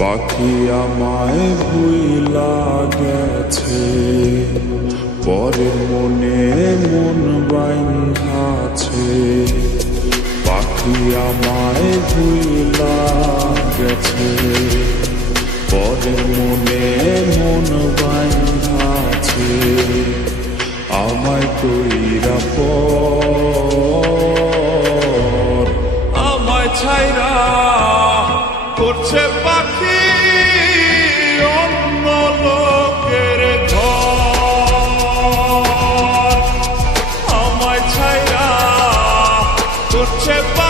পাখি আমায় ভুইলা গেছে পরের মনে মন বাইন্ধাছে পাখি আমায় ভুইলা গেছে পরের মনে মন বাইন্ধাছে আমায় কইরা পর করছে পাখি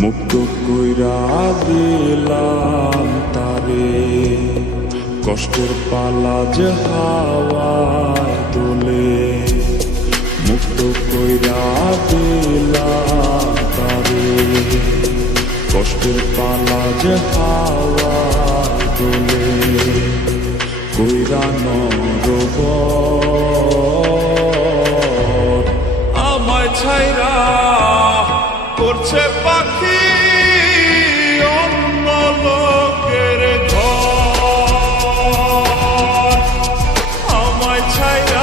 মুক্ত কইরা দিলাম তারে। কষ্টের পালা যে হাওয়ায় তোলে। মুক্ত কইরা দিলাম তারে। কষ্টের পালা যে হাওয়ায় তোলে। কইরা নরবর আমায় ছাইরা করছে লোকের ঘর। আমায় ছায়া